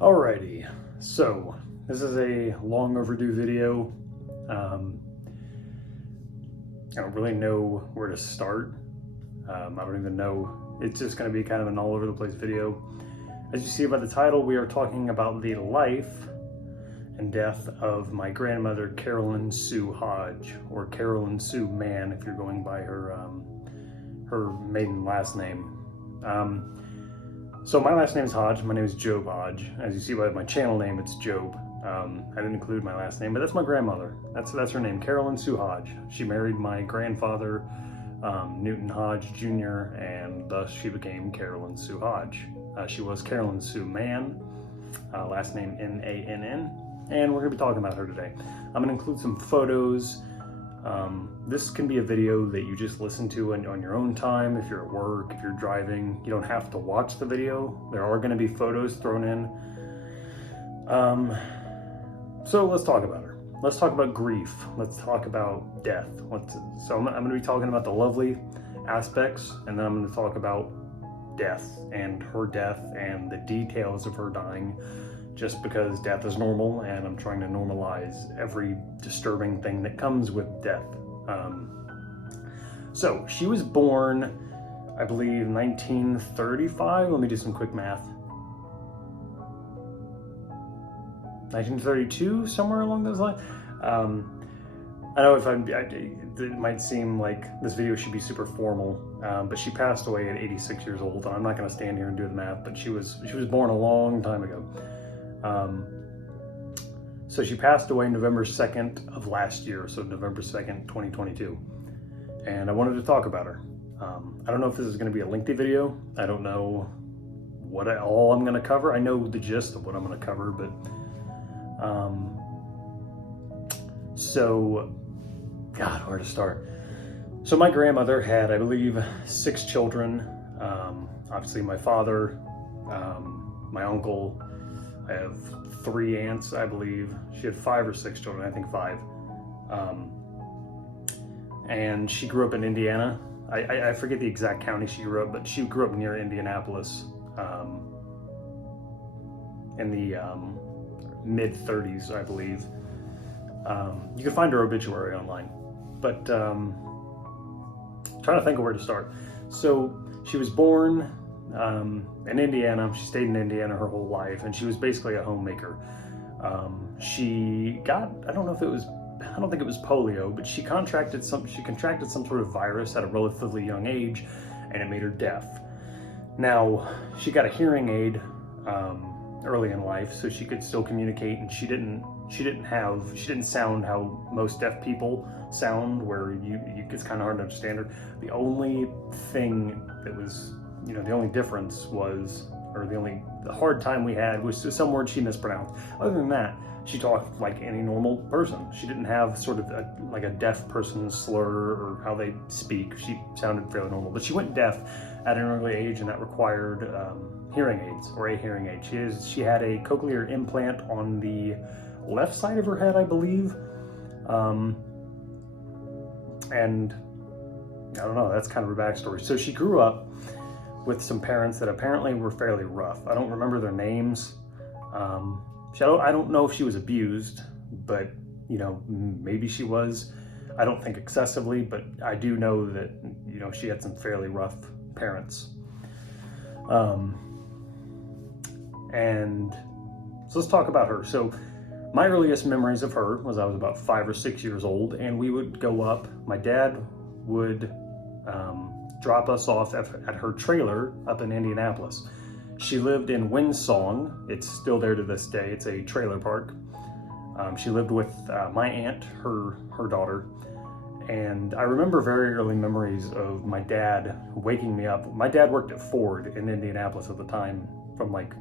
Alrighty, so this is a long overdue video. I don't really know where to start. I don't even know. It's just going to be kind of an all over the place video. As you see by the title, we are talking about the life and death of my grandmother, Carolyn Sue Hodge, or Carolyn Sue Mann, if you're going by her maiden last name. So my last name is Hodge. My name is Job Hodge. As you see by my channel name, it's Job. I didn't include my last name, but that's my grandmother. That's her name, Carolyn Sue Hodge. She married my grandfather, Newton Hodge Jr., and thus she became Carolyn Sue Hodge. She was Carolyn Sue Mann, last name Mann, and we're going to be talking about her today. I'm going to include some photos. This can be a video that you just listen to on your own time. If you're at work, if you're driving, you don't have to watch the video. There are going to be photos thrown in. So let's talk about her. Let's talk about grief. Let's talk about death. So I'm going to be talking about the lovely aspects, and then I'm going to talk about death and the details of her dying, just because death is normal and I'm trying to normalize every disturbing thing that comes with death. So she was born, I believe, 1935. Let me do some quick math. 1932, somewhere along those lines. I know it might seem like this video should be super formal, but she passed away at 86 years old, and I'm not going to stand here and do the math, but she was born a long time ago. So she passed away November 2nd of last year, so November 2nd, 2022. And I wanted to talk about her. I don't know if this is going to be a lengthy video. I don't know what all I'm going to cover. I know the gist of what I'm going to cover, but so, God, where to start? So my grandmother had, I believe, 6 children. Obviously my father, my uncle. I have 3 aunts, I believe. She had 5 or 6 children, I think 5. And she grew up in Indiana. I forget the exact county she grew up, but she grew up near Indianapolis, in the mid-30s, I believe. You can find her obituary online, but trying to think of where to start. So she was born in Indiana. She stayed in Indiana her whole life, and she was basically a homemaker. She got, I don't think it was polio, but she contracted some sort of virus at a relatively young age, and it made her deaf. Now, she got a hearing aid early in life, so she could still communicate, and she didn't sound how most deaf people sound, where it's kind of hard to understand her. The only thing that was, the only difference was, or the hard time we had was some words she mispronounced. Other than that, she talked like any normal person. She didn't have sort of like a deaf person's slur or how they speak. She sounded fairly normal, but she went deaf at an early age, and that required hearing aids, or a hearing aid. She had a cochlear implant on the left side of her head, I believe. And I don't know, that's kind of her backstory. So she grew up with some parents that apparently were fairly rough. I don't remember their names. I don't know if she was abused, but maybe she was. I don't think excessively, but I do know that she had some fairly rough parents. And so let's talk about her. So my earliest memories of her was I was about 5 or 6 years old, and we would go up. My dad would drop us off at her trailer up in Indianapolis. She lived in Windsong. It's still there to this day. It's a trailer park. She lived with my aunt, her daughter, and I remember very early memories of my dad waking me up. My dad worked at Ford in Indianapolis at the time, from like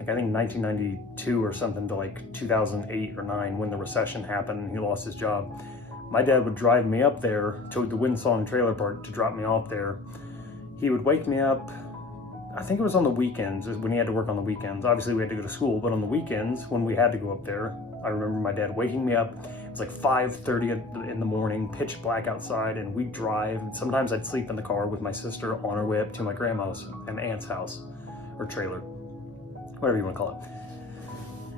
I think 1992 or something to like 2008 or 9, when the recession happened and he lost his job. My dad would drive me up there to the Windsong trailer park to drop me off there. He would wake me up, I think it was on the weekends, when he had to work on the weekends. Obviously we had to go to school, but on the weekends when we had to go up there, I remember my dad waking me up. It was like 5:30 in the morning, pitch black outside, and we'd drive. And sometimes I'd sleep in the car with my sister on our way up to my grandma's and aunt's house, or trailer, whatever you want to call it.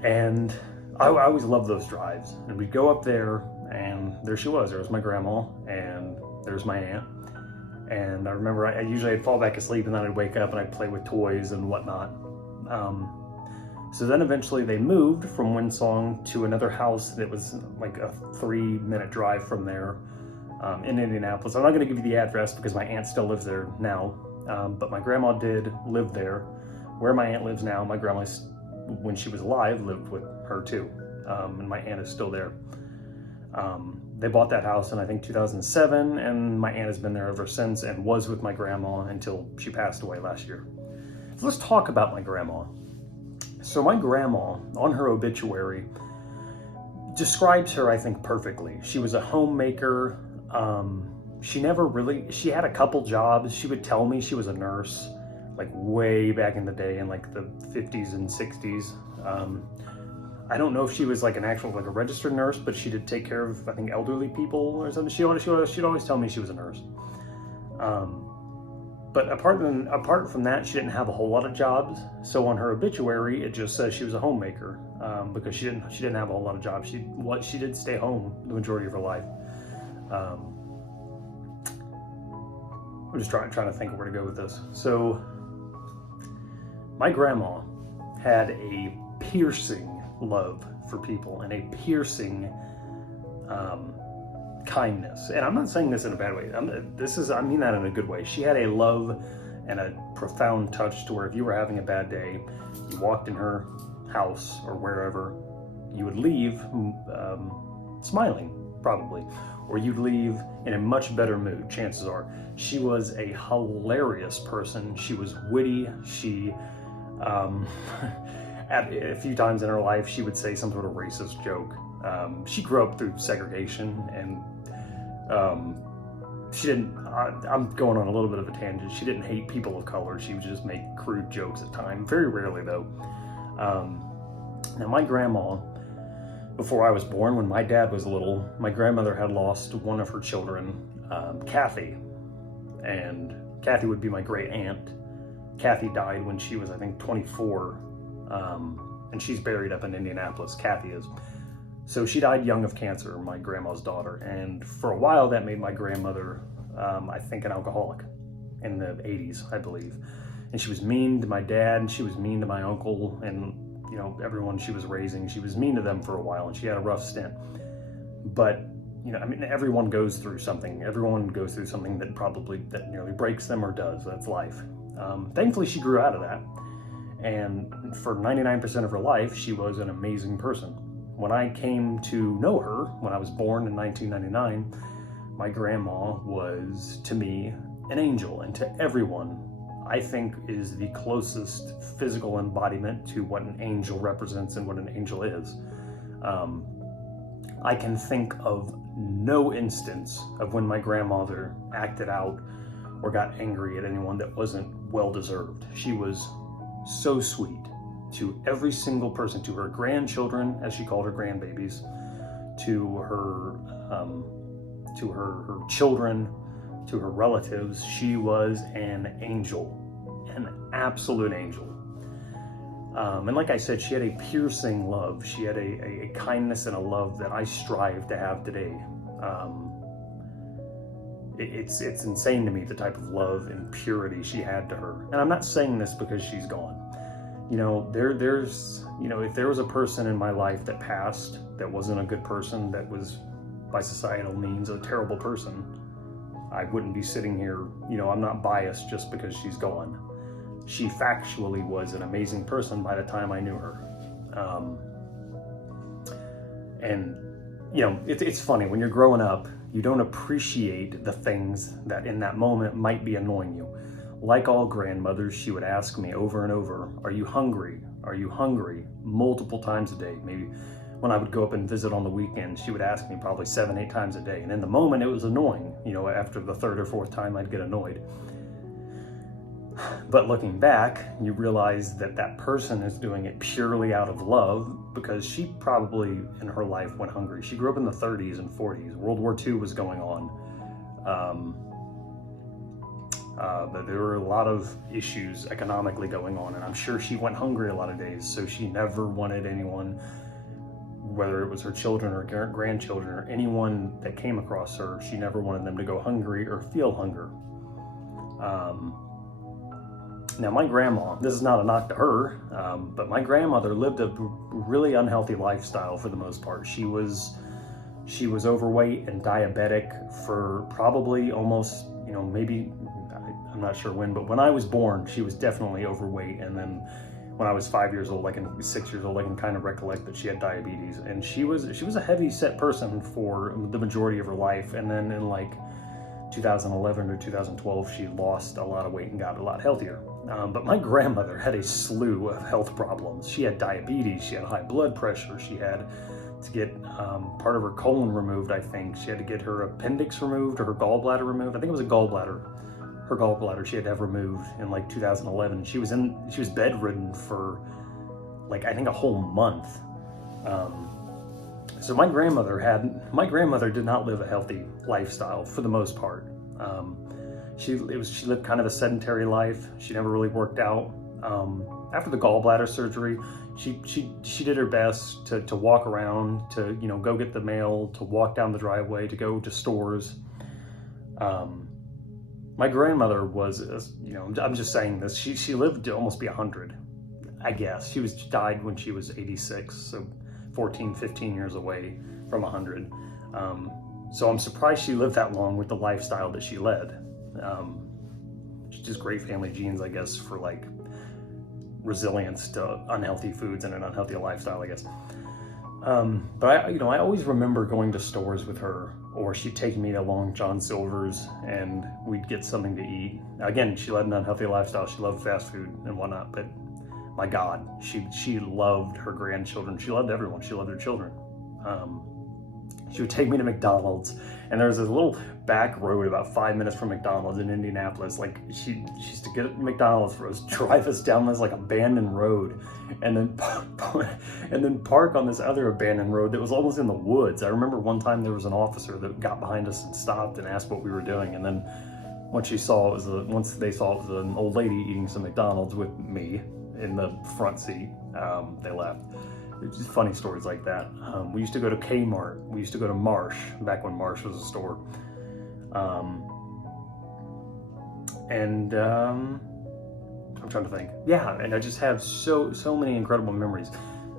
And I always loved those drives. And we'd go up there, and there she was. There was my grandma, and there's my aunt. And I remember I'd fall back asleep, and then I'd wake up and I'd play with toys and whatnot. So then eventually they moved from Windsong to another house that was like a 3-minute drive from there, in Indianapolis. I'm not going to give you the address because my aunt still lives there now, but my grandma did live there. Where my aunt lives now, my grandma, when she was alive, lived with her too, and my aunt is still there. They bought that house in, I think, 2007, and my aunt has been there ever since and was with my grandma until she passed away last year. So let's talk about my grandma. So my grandma, on her obituary, describes her, I think, perfectly. She was a homemaker. She had a couple jobs. She would tell me she was a nurse, like way back in the day in like the 50s and 60s. I don't know if she was like an actual, like a registered nurse, but she did take care of, I think, elderly people or something. She'd always tell me she was a nurse. But apart from that, she didn't have a whole lot of jobs. So on her obituary, it just says she was a homemaker, because she didn't have a whole lot of jobs. She did stay home the majority of her life. I'm just trying to think of where to go with this. So my grandma had a piercing love for people and a piercing kindness. And I'm not saying this in a bad way. I mean that in a good way. She had a love and a profound touch to where if you were having a bad day, you walked in her house or wherever, you would leave smiling, probably, or you'd leave in a much better mood, chances are. She was a hilarious person. She was witty. She, at a few times in her life, she would say some sort of racist joke. She grew up through segregation, and she didn't, I'm going on a little bit of a tangent. She didn't hate people of color. She would just make crude jokes at times, very rarely though. Now my grandma, before I was born, when my dad was little, my grandmother had lost one of her children, Kathy, and Kathy would be my great aunt. Kathy died when she was, I think, 24, and she's buried up in Indianapolis, Kathy is. So she died young of cancer, my grandma's daughter, and for a while that made my grandmother, I think, an alcoholic in the 80s, I believe. And she was mean to my dad, and she was mean to my uncle, and you know, everyone she was raising. She was mean to them for a while, and she had a rough stint. But you know, I mean, everyone goes through something. Everyone goes through something that nearly breaks them or does. That's life. Thankfully, she grew out of that, and for 99% of her life, she was an amazing person. When I came to know her, when I was born in 1999, my grandma was, to me, an angel, and to everyone, I think, is the closest physical embodiment to what an angel represents and what an angel is. I can think of no instance of when my grandmother acted out or got angry at anyone that wasn't well-deserved. She was so sweet to every single person, to her grandchildren, as she called her grandbabies, to her children, to her relatives. She was an angel, an absolute angel. And like I said, she had a piercing love. She had a kindness and a love that I strive to have today. It's insane to me, the type of love and purity she had to her. And I'm not saying this because she's gone. You know, there's, you know, if there was a person in my life that passed that wasn't a good person, that was by societal means a terrible person, I wouldn't be sitting here. You know, I'm not biased just because she's gone. She factually was an amazing person by the time I knew her. And, you know, it's funny, when you're growing up, you don't appreciate the things that in that moment might be annoying you. Like all grandmothers, she would ask me over and over, "Are you hungry? Are you hungry?" multiple times a day. Maybe when I would go up and visit on the weekend, she would ask me probably 7, 8 times a day. And in the moment, it was annoying. You know, after the 3rd or 4th time, I'd get annoyed. But looking back, you realize that that person is doing it purely out of love, because she probably in her life went hungry. She grew up in the 30s and 40s. World War II was going on. But there were a lot of issues economically going on, and I'm sure she went hungry a lot of days, so she never wanted anyone, whether it was her children or grandchildren or anyone that came across her, she never wanted them to go hungry or feel hunger. Now my grandma, this is not a knock to her, but my grandmother lived a really unhealthy lifestyle for the most part. She was overweight and diabetic for probably almost, maybe, I'm not sure when, but when I was born, she was definitely overweight. And then when I was 6 years old, I can kind of recollect that she had diabetes. And she was a heavy set person for the majority of her life. And then in like 2011 or 2012, she lost a lot of weight and got a lot healthier. But my grandmother had a slew of health problems. She had diabetes, she had high blood pressure, she had to get part of her colon removed, I think. She had to get her appendix removed or her gallbladder removed. I think it was a gallbladder. Her gallbladder she had to have removed in like 2011. She was bedridden for like, I think a whole month. So my grandmother did not live a healthy lifestyle for the most part. She lived kind of a sedentary life. She never really worked out. After the gallbladder surgery, she did her best to walk around, to go get the mail, to walk down the driveway, to go to stores. My grandmother was, I'm just saying this, she lived to almost be 100, I guess. She died when she was 86, so 14, 15 years away from 100. So I'm surprised she lived that long with the lifestyle that she led. She's just great family genes, I guess, for like resilience to unhealthy foods and an unhealthy lifestyle, I guess. But I always remember going to stores with her, or she'd take me to Long John Silver's and we'd get something to eat. Again, she led an unhealthy lifestyle. She loved fast food and whatnot, but my God, she loved her grandchildren. She loved everyone. She loved her children. She would take me to McDonald's, and there was this little back road about 5 minutes from McDonald's in Indianapolis. Like she used to get at McDonald's for us, drive us down this like abandoned road, and then park on this other abandoned road that was almost in the woods. I remember one time there was an officer that got behind us and stopped and asked what we were doing, and then once they saw it was an old lady eating some McDonald's with me in the front seat, they left. It's just funny stories like that. We used to go to Kmart. We used to go to Marsh, back when Marsh was a store. I'm trying to think. Yeah, and I just have so many incredible memories.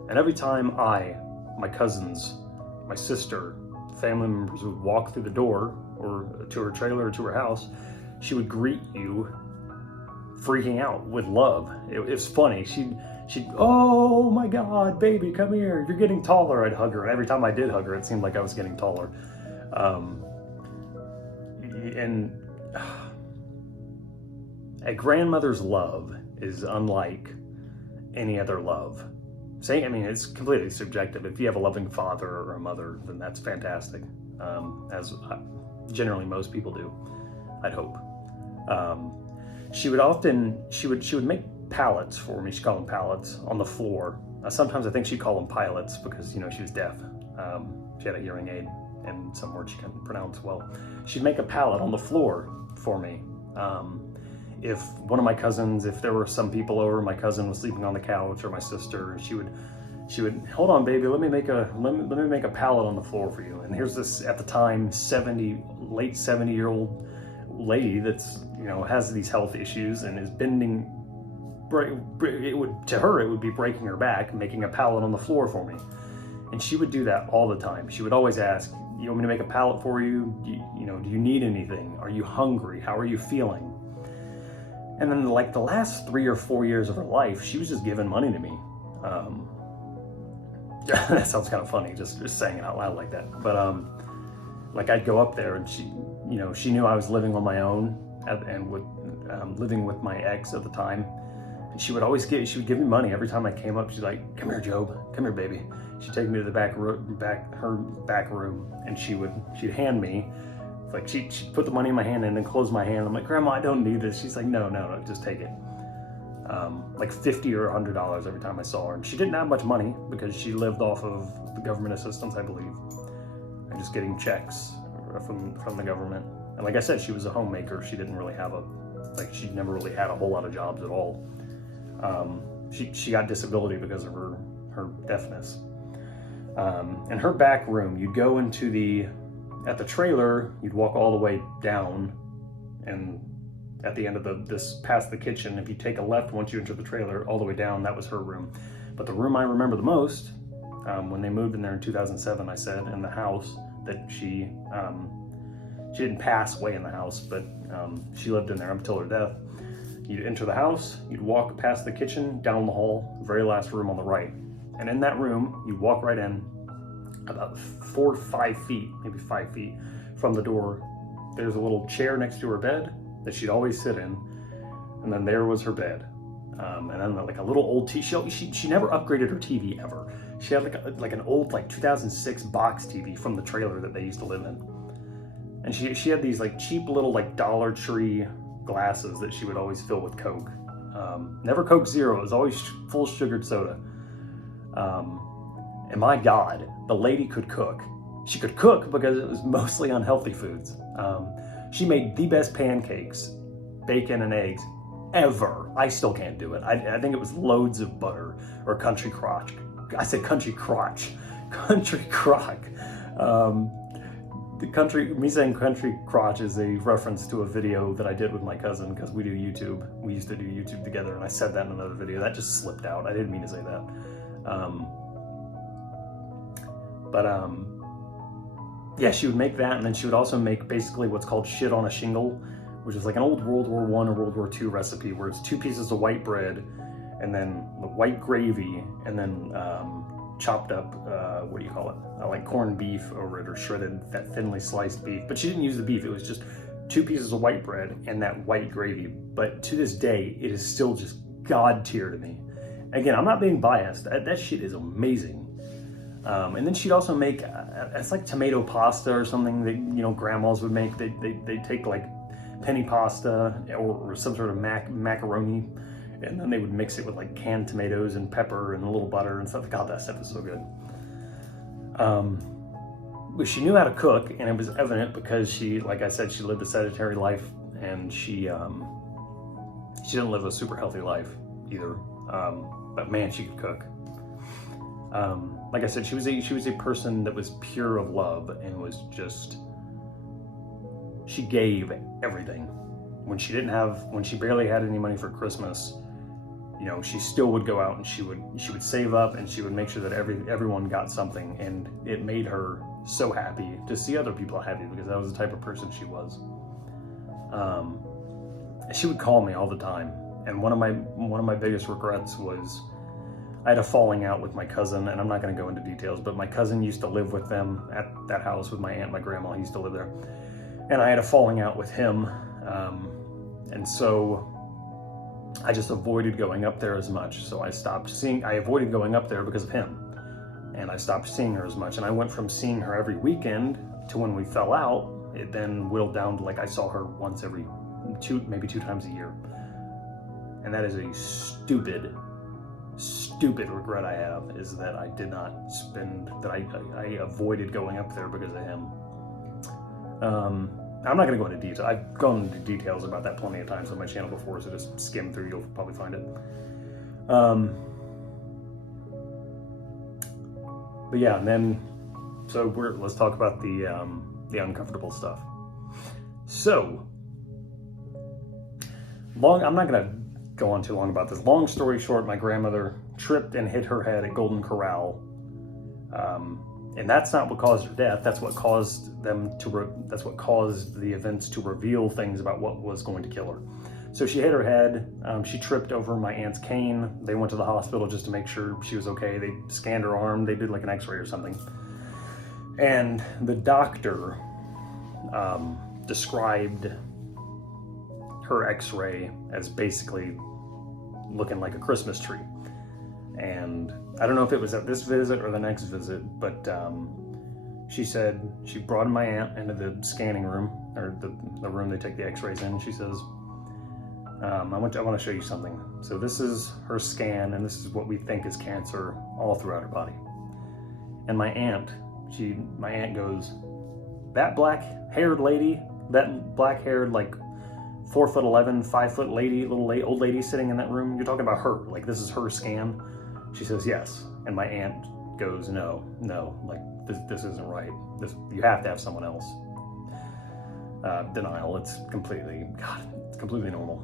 And every time my cousins, my sister, family members would walk through the door or to her trailer or to her house, she would greet you freaking out with love. It's funny. She'd, oh my God, baby, come here. You're getting taller. I'd hug her. And every time I did hug her, it seemed like I was getting taller. A grandmother's love is unlike any other love. It's completely subjective. If you have a loving father or a mother, then that's fantastic. As generally most people do, I'd hope. She would make pallets for me. She called them pallets on the floor. Sometimes I think she'd call them pilots because, she was deaf. She had a hearing aid and some words she couldn't pronounce well. She'd make a pallet on the floor for me. If one of my cousins, if there were some people over, my cousin was sleeping on the couch, or my sister, she would hold on, baby, let me make a pallet on the floor for you. And here's this, at the time, late 70-year-old lady that's, has these health issues and is bending. To her, it would be breaking her back, making a pallet on the floor for me. And she would do that all the time. She would always ask, you want me to make a pallet for you? Do you need anything? Are you hungry? How are you feeling? And then like the last 3 or 4 years of her life, she was just giving money to me. That sounds kind of funny, just saying it out loud like that. But like I'd go up there and she knew I was living on my own and living with my ex at the time. And she would give me money every time I came up. She's like, come here, Job, come here, baby. She'd take me to the her back room, and she'd hand me, like she'd put the money in my hand and then close my hand. I'm like, Grandma, I don't need this. She's like, no, just take it. Like $50 or $100 every time I saw her. And she didn't have much money because she lived off of the government assistance, I believe, and just getting checks from the government. And like I said, she was a homemaker. She didn't really have Like, she never really had a whole lot of jobs at all. She got disability because of her deafness. In her back room, you'd go into at the trailer, you'd walk all the way down, and at the end of this past the kitchen, if you take a left once you enter the trailer, all the way down, that was her room. But the room I remember the most, when they moved in there in 2007, I said, in the house, that she didn't pass away in the house, but she lived in there up until her death. You'd enter the house, you'd walk past the kitchen, down the hall, very last room on the right. And in that room, you walk right in, about 4 or 5 feet, maybe 5 feet from the door. There's a little chair next to her bed that she'd always sit in. And then there was her bed. And then like a little old TV. She never upgraded her TV ever. She had like an old 2006 box TV from the trailer that they used to live in. And she had these like cheap little Dollar Tree glasses that she would always fill with Coke. Never Coke Zero, it was always full sugared soda. And my God, the lady could cook. She could cook because it was mostly unhealthy foods. She made the best pancakes, bacon and eggs, ever. I still can't do it. I think it was loads of butter or country crotch. I said country crotch. Country crock. Me saying country crotch is a reference to a video that I did with my cousin because we do YouTube. We used to do YouTube together, and I said that in another video. That just slipped out. I didn't mean to say that. Yeah, she would make that, and then she would also make basically what's called shit on a shingle, which is like an old World War I or World War II recipe where it's 2 pieces of white bread and then the white gravy and then chopped up, what do you call it? Like corned beef over it, or shredded, that thinly sliced beef. But she didn't use the beef, it was just 2 pieces of white bread and that white gravy. But to this day, it is still just God tier to me. Again, I'm not being biased, that shit is amazing. And then she'd also make, it's like tomato pasta or something that, grandmas would make. They'd take like penny pasta or some sort of macaroni, and then they would mix it with like canned tomatoes and pepper and a little butter and stuff. God, that stuff is so good. But she knew how to cook, and it was evident because she, like I said, she lived a sedentary life, and she didn't live a super healthy life either. But man, she could cook. Like I said, she was a person that was pure of love and was just, she gave everything. When she barely had any money for Christmas, she still would go out and she would save up, and she would make sure that everyone got something, and it made her so happy to see other people happy, because that was the type of person she was. She would call me all the time, and one of my biggest regrets was I had a falling out with my cousin, and I'm not going to go into details, but my cousin used to live with them at that house with my aunt and my grandma. He used to live there. And I had a falling out with him. And so I just avoided going up there as much. So I avoided going up there because of him. And I stopped seeing her as much. And I went from seeing her every weekend to when we fell out, it then whittled down to like I saw her once every maybe 2 times a year. And that is a stupid regret I have, is that I did not I avoided going up there because of him. I'm not going to go into detail. I've gone into details about that plenty of times on my channel before, so just skim through, you'll probably find it. But yeah, and then, so let's talk about the uncomfortable stuff. So, I'm not going to go on too long about this. Long story short, my grandmother tripped and hit her head at Golden Corral. And that's not what caused her death. That's what caused that's what caused the events to reveal things about what was going to kill her. So she hit her head. She tripped over my aunt's cane. They went to the hospital just to make sure she was okay. They scanned her arm. They did like an x-ray or something. And the doctor described her x-ray as basically looking like a Christmas tree. And I don't know if it was at this visit or the next visit, but she said she brought my aunt into the scanning room, or the room they take the x-rays in. She says, I want to show you something. So this is her scan, and this is what we think is cancer all throughout her body. And my aunt goes, that black-haired lady, that black-haired, like 4'11", 5-foot lady, old lady sitting in that room? You're talking about her, like this is her scan? She says, yes. And my aunt goes, no, like this isn't right. You have to have someone else. Denial, it's completely normal.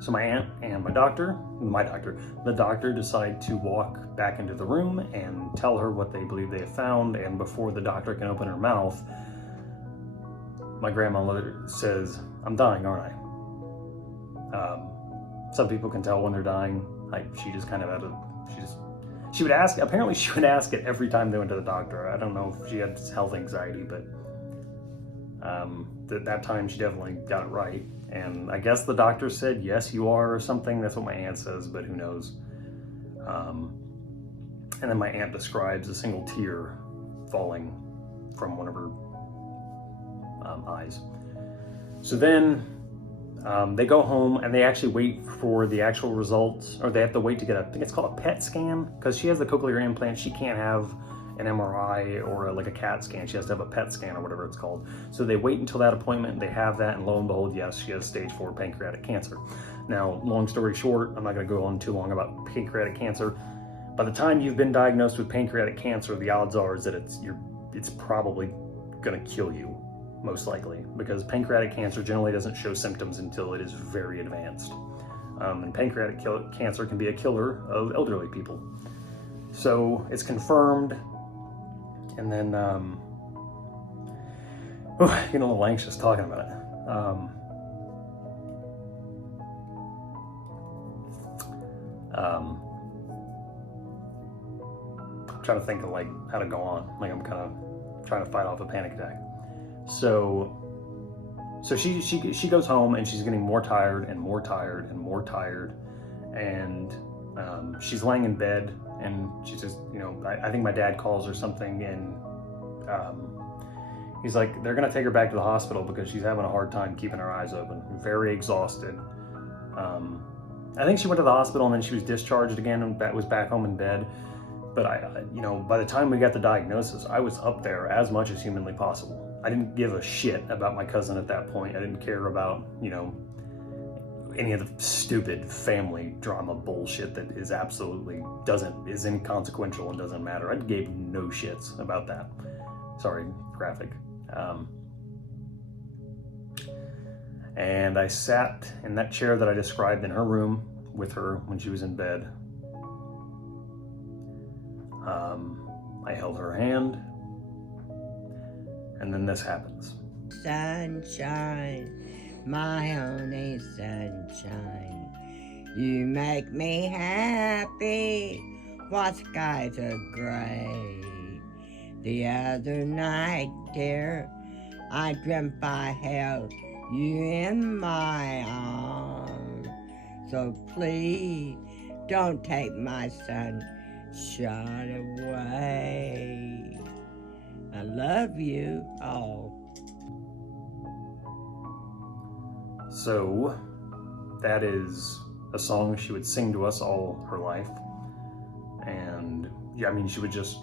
So my aunt and the doctor decide to walk back into the room and tell her what they believe they have found. And before the doctor can open her mouth, my grandmother says, I'm dying, aren't I? Some people can tell when they're dying. She would ask it every time they went to the doctor. I don't know if she had health anxiety, but that time she definitely got it right. And I guess the doctor said, yes, you are, or something. That's what my aunt says, but who knows? And then my aunt describes a single tear falling from one of her eyes. So then they go home and they actually wait for the actual results, or they have to wait to get I think it's called a PET scan, because she has the cochlear implant. She can't have an MRI or like a CAT scan. She has to have a PET scan or whatever it's called. So they wait until that appointment, they have that, and lo and behold, yes, she has stage 4 pancreatic cancer. Now, long story short, I'm not gonna go on too long about pancreatic cancer. By the time you've been diagnosed with pancreatic cancer, the odds are is that it's probably gonna kill you, most likely, because pancreatic cancer generally doesn't show symptoms until it is very advanced. And pancreatic cancer can be a killer of elderly people. So it's confirmed. And then, getting a little anxious talking about it. I'm trying to think of like how to go on. Like I'm kind of trying to fight off a panic attack. So she goes home and she's getting more tired and more tired and more tired, and she's laying in bed. And she says, I think my dad calls or something, and he's like, they're gonna take her back to the hospital because she's having a hard time keeping her eyes open, very exhausted. I think she went to the hospital and then she was discharged again and was back home in bed. But by the time we got the diagnosis, I was up there as much as humanly possible. I didn't give a shit about my cousin at that point. I didn't care about, any of the stupid family drama bullshit that is inconsequential and doesn't matter. I gave no shits about that. Sorry, graphic. And I sat in that chair that I described in her room with her when she was in bed. I held her hand, and then this happens. Sunshine, my only sunshine, you make me happy while skies are gray. The other night, dear, I dreamt I held you in my arms. So please don't take my sunshine away. I love you all. So that is a song she would sing to us all her life, and she would just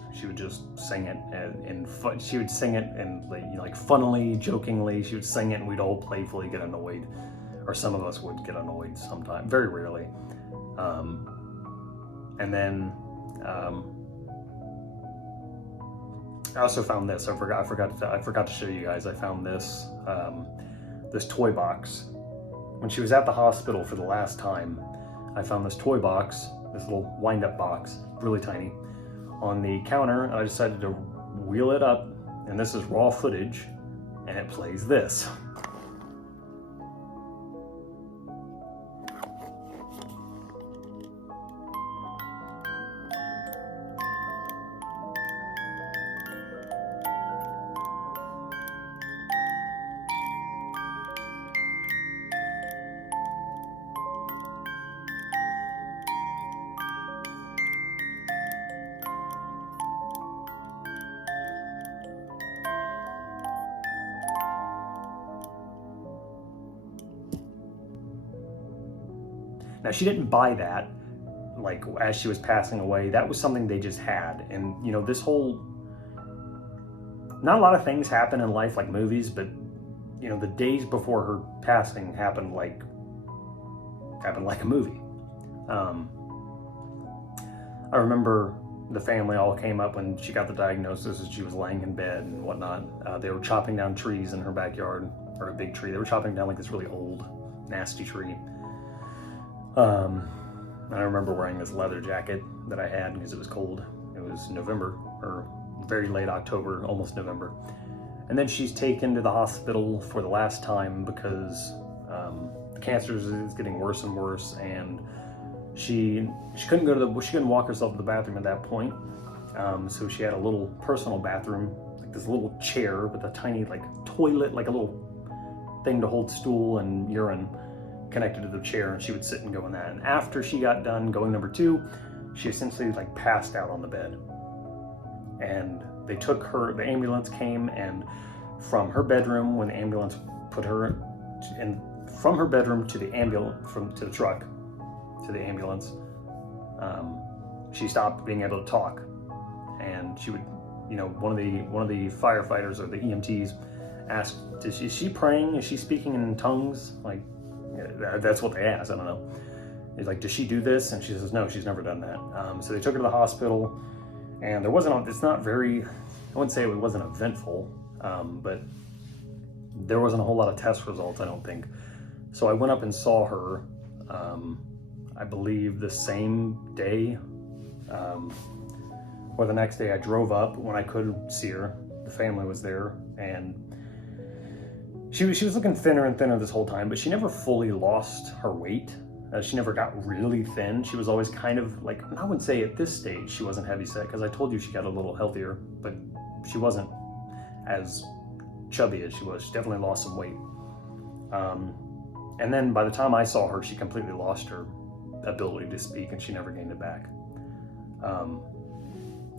sing it, and she would sing it and like funnily, jokingly. She would sing it, and we'd all playfully get annoyed, or some of us would get annoyed sometimes, very rarely. And then I also found this. I forgot to show you guys. I found this this toy box. When she was at the hospital for the last time, I found this toy box, this little wind-up box, really tiny, on the counter, and I decided to wheel it up, and this is raw footage, and it plays this. Now, she didn't buy that, like, as she was passing away. That was something they just had. And, this whole, not a lot of things happen in life like movies, but the days before her passing happened like a movie. I remember the family all came up when she got the diagnosis and she was laying in bed and whatnot. They were chopping down trees in her backyard, or a big tree. They were chopping down like this really old, nasty tree. And I remember wearing this leather jacket that I had because it was cold. It was November, or very late October, almost November. And then she's taken to the hospital for the last time because the cancer is getting worse and worse, and she couldn't she couldn't walk herself to the bathroom at that point. So she had a little personal bathroom, like this little chair with a tiny like toilet, like a little thing to hold stool and urine connected to the chair, and she would sit and go in that. And after she got done going number 2, she essentially like passed out on the bed. And they took her, the ambulance came, and from her bedroom, when the ambulance put her in, from her bedroom to the ambulance, to the truck, to the ambulance, she stopped being able to talk. And she would, one of the firefighters or the EMTs asked, is she praying? Is she speaking in tongues? Like, that's what they asked. I don't know. He's like, does she do this? And she says, no, she's never done that. So they took her to the hospital, and it's not very, I wouldn't say it wasn't eventful, but there wasn't a whole lot of test results, I don't think. So I went up and saw her, I believe the same day, or the next day. I drove up when I could see her. The family was there, and she was looking thinner and thinner this whole time, but she never fully lost her weight. She never got really thin. She was always kind of like, I wouldn't say at this stage she wasn't heavyset, because I told you she got a little healthier, but she wasn't as chubby as she was. She definitely lost some weight. And then by the time I saw her, she completely lost her ability to speak, and she never gained it back.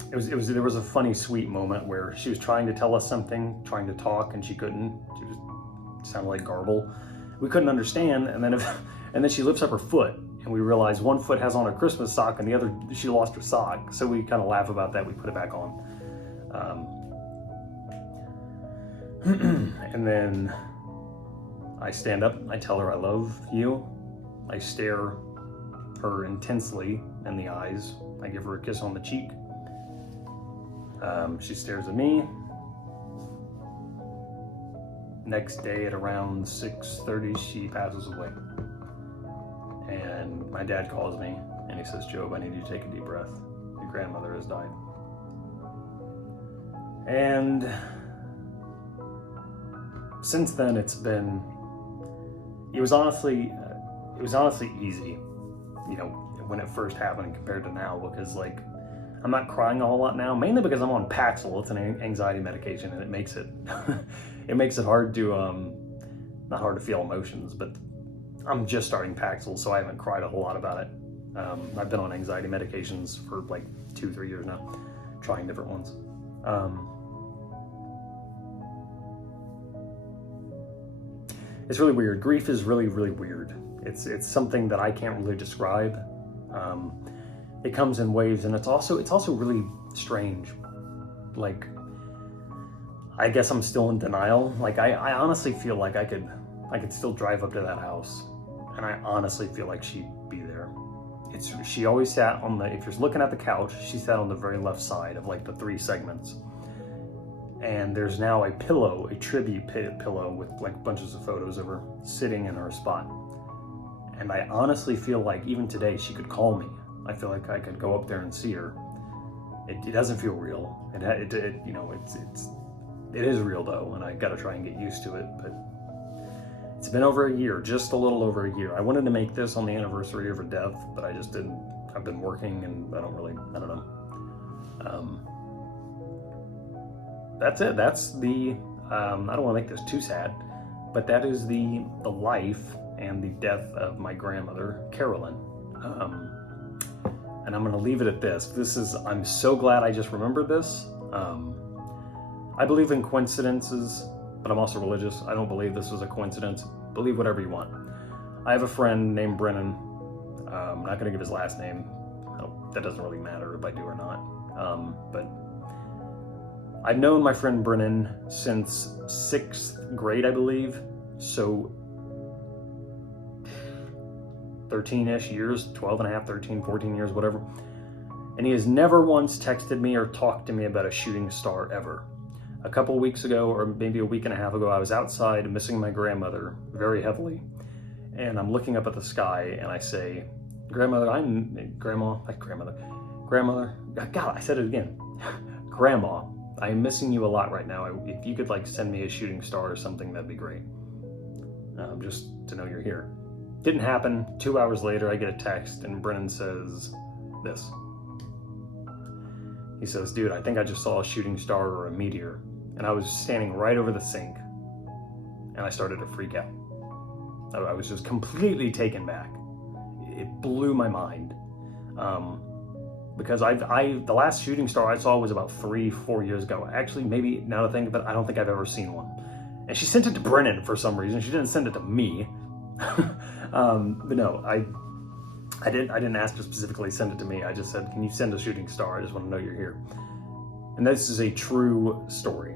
There was a funny, sweet moment where she was trying to tell us something, trying to talk, and she couldn't. She just sounded like garble. We couldn't understand, and then she lifts up her foot, and we realize one foot has on a Christmas sock and the other, she lost her sock. So we kind of laugh about that. We put it back on. And then I stand up, I tell her I love you. I stare her intensely in the eyes. I give her a kiss on the cheek. She stares at me. Next day at around 6:30, she passes away. And my dad calls me and he says, Job, I need you to take a deep breath. Your grandmother has died. And since then it was honestly easy, when it first happened compared to now, because like, I'm not crying a whole lot now, mainly because I'm on Paxil. It's an anxiety medication, and it makes it hard to, not hard to feel emotions, but I'm just starting Paxil, so I haven't cried a whole lot about it. I've been on anxiety medications for like 2-3 years now, trying different ones. It's really weird. Grief is really, really weird. It's something that I can't really describe. It comes in waves, and it's also really strange. Like, I guess I'm still in denial. Like, I honestly feel like I could still drive up to that house, and I honestly feel like she'd be there. She always sat on if you're looking at the couch, she sat on the very left side of like the 3 segments. And there's now a tribute pillow with like bunches of photos of her sitting in her spot. And I honestly feel like even today she could call me. I feel like I could go up there and see her. It doesn't feel real. It is real though, and I gotta try and get used to it. But it's been over a year, just a little over a year. I wanted to make this on the anniversary of her death, but I just didn't. I've been working, and I don't know. That's it. That's the. I don't want to make this too sad, but that is the life and the death of my grandmother, Carolyn. And I'm going to leave it at this. I'm so glad I just remembered this. I believe in coincidences, but I'm also religious. I don't believe this was a coincidence. Believe whatever you want. I have a friend named Brennan. I'm not going to give his last name. That doesn't really matter if I do or not. But I've known my friend Brennan since 6th grade, I believe. So 13-ish years, 12 and a half, 13, 14 years, whatever. And he has never once texted me or talked to me about a shooting star ever. A couple weeks ago, or maybe a week and a half ago, I was outside missing my grandmother very heavily. And I'm looking up at the sky and I say, Grandmother, God, I said it again. Grandma, I am missing you a lot right now. If you could like send me a shooting star or something, that'd be great. Just to know you're here. Didn't happen. 2 hours later, I get a text and Brennan says this. He says, dude, I think I just saw a shooting star or a meteor. And I was standing right over the sink and I started to freak out. I was just completely taken back. It blew my mind. Because the last shooting star I saw was about 3-4 years ago. Actually, maybe now to think of it, I don't think I've ever seen one. And she sent it to Brennan for some reason. She didn't send it to me. But no, I didn't ask her specifically send it to me. I just said, can you send a shooting star? I just want to know you're here. And this is a true story.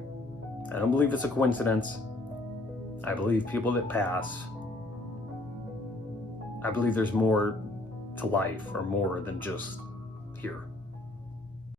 I don't believe it's a coincidence. I believe people that pass. I believe there's more to life or more than just here.